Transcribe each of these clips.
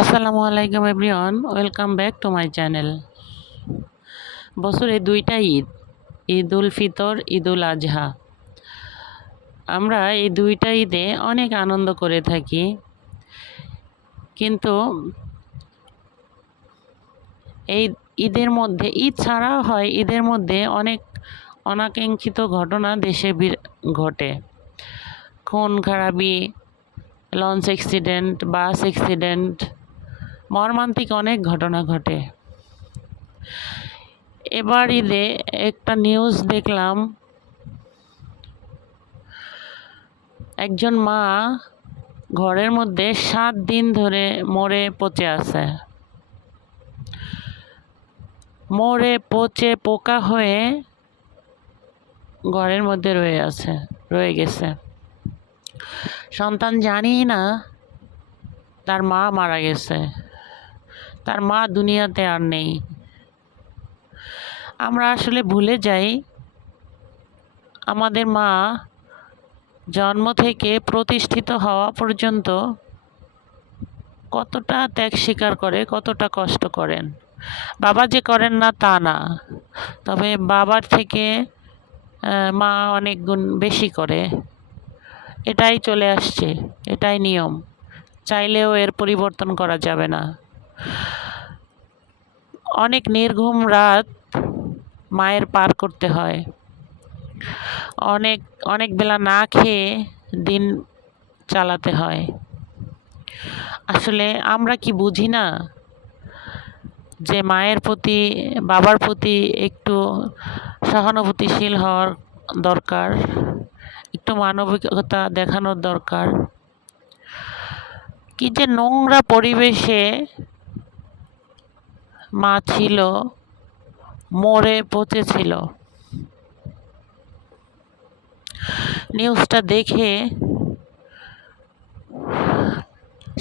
আসসালামু আলাইকুম everyone, welcome back to my channel. বছরে দুইটা ঈদ, ঈদ উল ফিতর, ঈদ উল আজহা। আমরা এই দুইটা ঈদে অনেক আনন্দ করে থাকি, কিন্তু এই ঈদের মধ্যে, ঈদ ছাড়াও হয়, ঈদের মধ্যে অনেক অনাকাঙ্ক্ষিত ঘটনা দেশে ঘটে। খুন খারাপি, লঞ্চ অ্যাক্সিডেন্ট, বাস অ্যাক্সিডেন্ট, মর্মান্তিক অনেক ঘটনা ঘটে। এবার ঈদে একটা নিউজ দেখলাম, একজন মা ঘরের মধ্যে 7 দিন ধরে মরে পচে আছে, মরে পচে পোকা হয়ে ঘরের মধ্যে রয়ে গেছে। সন্তান জানি না তার মা মারা গেছে, তার মা দুনিয়াতে আর নেই। আমরা আসলে ভুলে যাই আমাদের মা জন্ম থেকে প্রতিষ্ঠিত হওয়া পর্যন্ত কতটা ত্যাগ স্বীকার করে, কতটা কষ্ট করেন। বাবা যে করেন না তা না, তবে বাবার থেকে মা অনেক গুণ বেশি করে। এটাই চলে আসছে, এটাই নিয়ম, চাইলেও এর পরিবর্তন করা যাবে না। অনেক নির্ঘুম রাত মায়ের পার করতে হয়, অনেক অনেক বেলা না খেয়ে দিন চালাতে হয়। আসলে আমরা কি বুঝি না যে মায়ের প্রতি, বাবার প্রতি একটু সহানুভূতিশীল হওয়ার দরকার, একটু মানবিকতা দেখানোর দরকার। কি যে নোংরা পরিবেশে মা ছিল, মরে পচেছিল। নিউজটা দেখে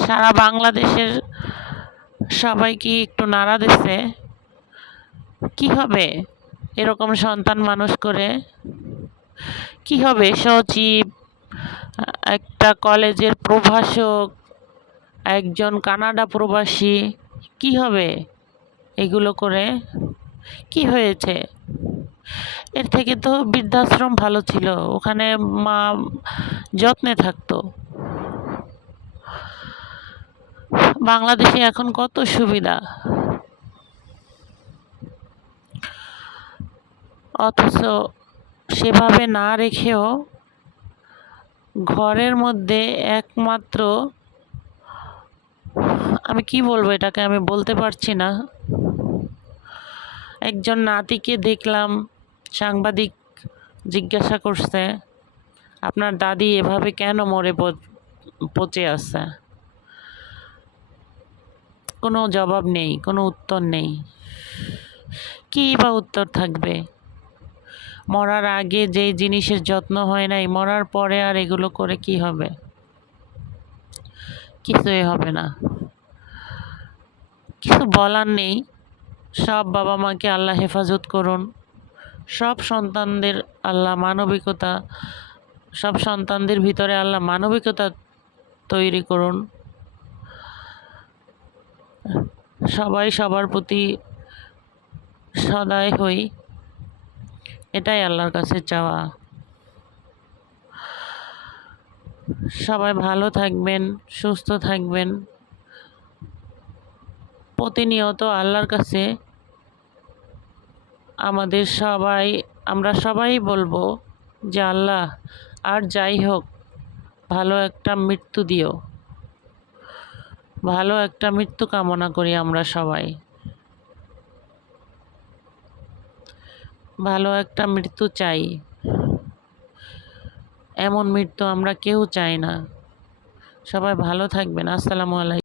সারা বাংলাদেশের সবাই কি একটু নাড়া দিচ্ছে। কি হবে এরকম সন্তান মানুষ করে? কি হবে সচিব, একটা কলেজের প্রভাষক, একজন কানাডা প্রবাসী, কি হবে এগুলো করে? কি হয়েছে? এর থেকে তো বৃদ্ধাশ্রম ভালো ছিল, ওখানে মা যত্নে থাকতো। বাংলাদেশে এখন কত সুবিধা, অথচ সেভাবে না রেখেও ঘরের মধ্যে একমাত্র, আমি কি বলবো এটাকে, আমি বলতে পারছি না। একজন নাতিকে দেখলাম, সাংবাদিক জিজ্ঞাসা করছে, আপনার দাদি এভাবে কেন মরে পচে আছে? কোনো জবাব নেই, কোনো উত্তর নেই। কী বা উত্তর থাকবে? মরার আগে যেই জিনিসের যত্ন হয় নাই, মরার পরে আর এগুলো করে কি হবে? কিছুই হবে না। কিছু বলার নেই। সব বাবা মাকে আল্লাহ হেফাজত করুন, সব সন্তানদের আল্লাহ মানবিকতা, সব সন্তানদের ভিতরে আল্লাহ মানবিকতা তৈরি করুন। সবাই সবার প্রতি সদয় হই, এটাই আল্লাহর কাছে চাওয়া। সবাই ভালো থাকবেন, সুস্থ থাকবেন। প্রতিনিয়ত আল্লাহর কাছে আমরা সবাই বলবো যে আল্লাহ, আর যাই হোক ভালো একটা মৃত্যু দিও, ভালো একটা মৃত্যু কামনা করি। আমরা সবাই ভালো একটা মৃত্যু চাই, এমন মৃত্যু আমরা কেউ চাই না। সবাই ভালো থাকবেন। আসসালামু আলাইকুম।